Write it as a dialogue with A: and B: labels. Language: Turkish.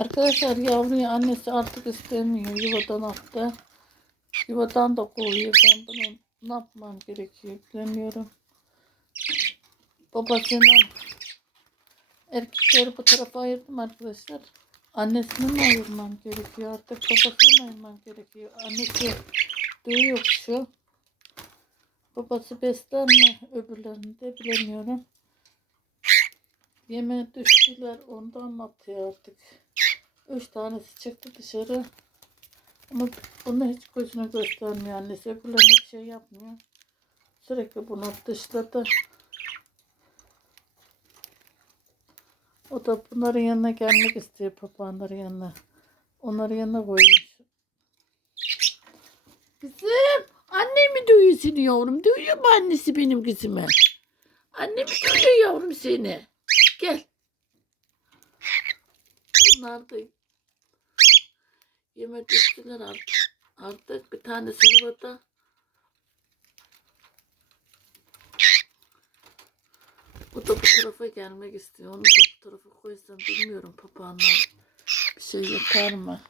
A: Arkadaşlar yavruyu annesi artık istemiyor. Yuvadan attı. Yuvadan da kovuyor. Ben bunu ne yapmam gerekiyor bilemiyorum. Babasıyla erkekleri bu tarafa ayırdım arkadaşlar. Annesini mi ayırmam gerekiyor artık babasını mı ayırmam gerekiyor? Annesi duyuyor şu. Babası besler mi öbürlerini de bilemiyorum. Yemeğe düştüler ondan atıyor artık. Üç tanesi çıktı dışarı. Ama bunu hiç gözüne göstermiyor annesi. Öbürlerine bir şey yapmıyor. Sürekli bunu dışladı. O da bunların yanına gelmek istiyor papağanların yanına. Onların yanına koymuş. Kızım annemi duyuyorsun yavrum. Duyuyor mu annesi benim kızımı? Annemi duyuyor yavrum seni. Gel. Bunlar da yeme düştüler artık. Artık bir tanesi yuvada. O da bu tarafa gelmek istiyor. Onu da bu tarafa koysam bilmiyorum papağanlar bir şey yapar mı?